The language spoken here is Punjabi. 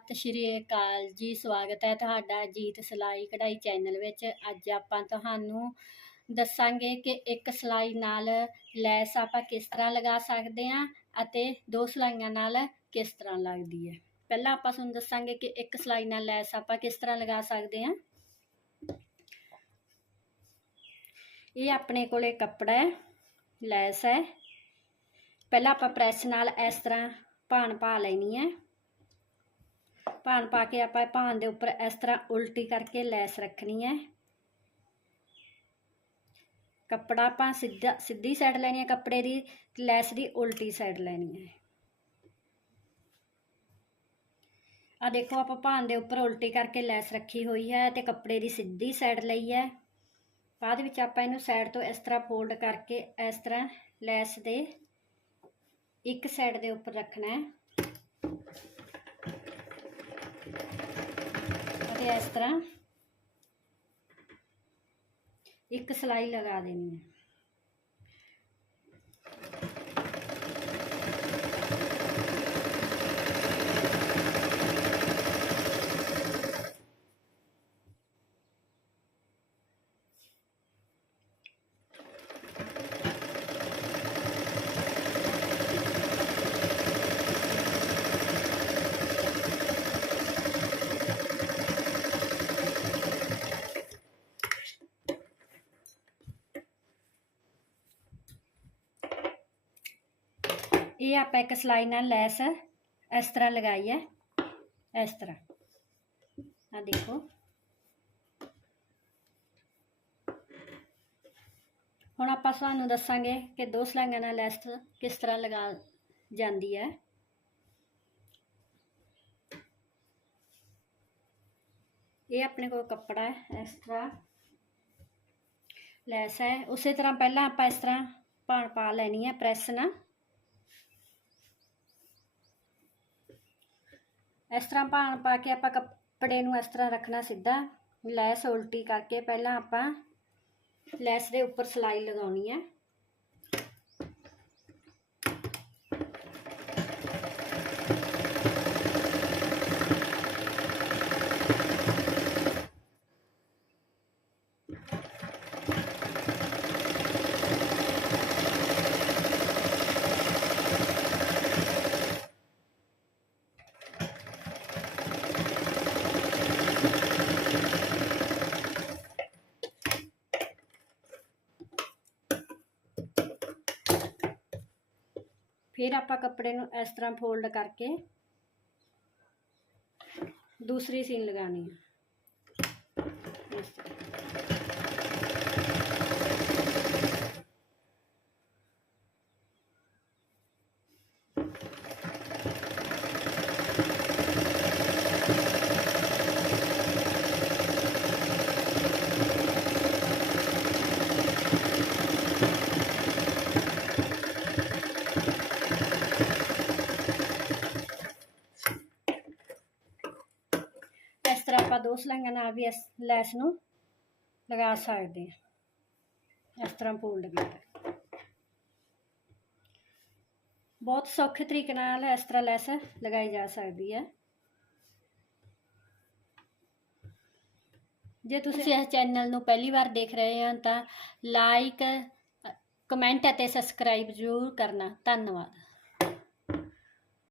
ਸਤਿ ਸ਼੍ਰੀ ਅਕਾਲ ਜੀ, ਸਵਾਗਤ ਹੈ ਤੁਹਾਡਾ ਜੀਤ ਸਿਲਾਈ ਕਢਾਈ ਚੈਨਲ ਵਿੱਚ। ਅੱਜ ਆਪਾਂ ਤੁਹਾਨੂੰ ਦੱਸਾਂਗੇ ਕਿ ਇੱਕ ਸਿਲਾਈ ਨਾਲ ਲੈਸ ਆਪਾਂ ਕਿਸ ਤਰ੍ਹਾਂ ਲਗਾ ਸਕਦੇ ਹਾਂ ਅਤੇ ਦੋ ਸਿਲਾਈਆਂ ਨਾਲ ਕਿਸ ਤਰ੍ਹਾਂ ਲੱਗਦੀ ਹੈ। ਪਹਿਲਾਂ ਆਪਾਂ ਤੁਹਾਨੂੰ ਦੱਸਾਂਗੇ ਕਿ ਇੱਕ ਸਿਲਾਈ ਨਾਲ ਲੈਸ ਆਪਾਂ ਕਿਸ ਤਰ੍ਹਾਂ ਲਗਾ ਸਕਦੇ ਹਾਂ। ਇਹ ਆਪਣੇ ਕੋਲੇ ਕੱਪੜਾ ਹੈ, ਲੈਸ ਹੈ। ਪਹਿਲਾਂ ਆਪਾਂ ਪ੍ਰੈਸ ਨਾਲ ਇਸ ਤਰ੍ਹਾਂ ਭਾਣ ਪਾ ਲੈਣੀ ਹੈ। ਭਾਣ ਪਾ ਕੇ ਆਪਾਂ ਭਾਣ ਦੇ ਉੱਪਰ ਇਸ ਤਰ੍ਹਾਂ ਉਲਟੀ ਕਰਕੇ ਲੈਸ ਰੱਖਣੀ ਹੈ। ਕੱਪੜਾ ਆਪਾਂ ਸਿੱਧਾ ਸਿੱਧੀ ਸਾਈਡ ਲੈਣੀ ਹੈ, ਕੱਪੜੇ ਦੀ ਲੈਸ ਦੀ ਉਲਟੀ ਸਾਈਡ ਲੈਣੀ ਹੈ। ਆ ਦੇਖੋ ਆਪਾਂ ਭਾਣ ਦੇ ਉੱਪਰ ਉਲਟੀ ਕਰਕੇ ਲੈਸ ਰੱਖੀ ਹੋਈ ਹੈ ਤੇ ਕੱਪੜੇ ਦੀ ਸਿੱਧੀ ਸਾਈਡ ਲਈ ਹੈ। ਬਾਅਦ ਵਿੱਚ ਆਪਾਂ ਇਹਨੂੰ ਸਾਈਡ ਤੋਂ ਇਸ ਤਰ੍ਹਾਂ ਫੋਲਡ ਕਰਕੇ ਇਸ ਤਰ੍ਹਾਂ ਲੈਸ ਦੇ ਇੱਕ ਸਾਈਡ ਦੇ ਉੱਪਰ ਰੱਖਣਾ ਹੈ ਅਤੇ ਇਸ ਤਰ੍ਹਾਂ ਇੱਕ ਸਲਾਈ ਲਗਾ ਦੇਣੀ ਹੈ। ਇਹ ਆਪਾਂ ਇੱਕ ਸਲਾਈ ਨਾਲ ਲੈਸ ਇਸ ਤਰ੍ਹਾਂ ਲਗਾਈ ਹੈ ਇਸ ਤਰ੍ਹਾਂ। ਆ ਦੇਖੋ। ਹੁਣ ਆਪਾਂ ਤੁਹਾਨੂੰ ਦੱਸਾਂਗੇ ਕਿ ਦੋ ਸਲਾਈਆਂ ਨਾਲ ਲੈਸ ਕਿਸ ਤਰ੍ਹਾਂ ਲਗਾ ਜਾਂਦੀ ਹੈ। ਇਹ ਆਪਣੇ ਕੋਲ ਕੱਪੜਾ ਹੈ, ਇਸ ਤਰ੍ਹਾਂ ਲੈਸ ਹੈ। ਉਸੇ ਤਰ੍ਹਾਂ ਪਹਿਲਾਂ ਆਪਾਂ ਇਸ ਤਰ੍ਹਾਂ ਭਾਣ ਪਾ ਲੈਣੀ ਹੈ, ਪ੍ਰੈਸ ਨਾਲ। ਇਸ ਤਰ੍ਹਾਂ ਭਾਣ ਪਾ ਕੇ ਆਪਾਂ ਕੱਪੜੇ ਨੂੰ ਇਸ ਤਰ੍ਹਾਂ ਰੱਖਣਾ ਸਿੱਧਾ, ਲੈਸ ਉਲਟੀ ਕਰਕੇ ਪਹਿਲਾਂ ਆਪਾਂ ਲੈਸ ਦੇ ਉੱਪਰ ਸਲਾਈ ਲਗਾਉਣੀ ਹੈ ਫਿਰ ਆਪਾਂ ਕੱਪੜੇ ਨੂੰ ਇਸ ਤਰ੍ਹਾਂ ਫੋਲਡ ਕਰਕੇ ਦੂਸਰੀ ਸੀਨ ਲਗਾਣੀ ਹੈ। ਇਸ ਤਰ੍ਹਾਂ ਇਸ ਤਰ੍ਹਾਂ ਆਪਾਂ ਦੋ ਸਲਾਈਆਂ ਨਾਲ ਵੀ ਇਸ ਲੈਸ ਨੂੰ ਲਗਾ ਸਕਦੇ ਹਾਂ। ਇਸ ਤਰ੍ਹਾਂ ਫੋਲਡ ਕਰਕੇ ਬਹੁਤ ਸੌਖੇ ਤਰੀਕੇ ਨਾਲ ਇਸ ਤਰ੍ਹਾਂ ਲੈਸ ਲਗਾਈ ਜਾ ਸਕਦੀ ਹੈ। ਜੇ ਤੁਸੀਂ ਇਸ ਚੈਨਲ ਨੂੰ ਪਹਿਲੀ ਵਾਰ ਦੇਖ ਰਹੇ ਹੋ ਤਾਂ ਲਾਈਕ ਕਮੈਂਟ ਅਤੇ ਸਬਸਕ੍ਰਾਈਬ ਜ਼ਰੂਰ ਕਰਨਾ। ਧੰਨਵਾਦ।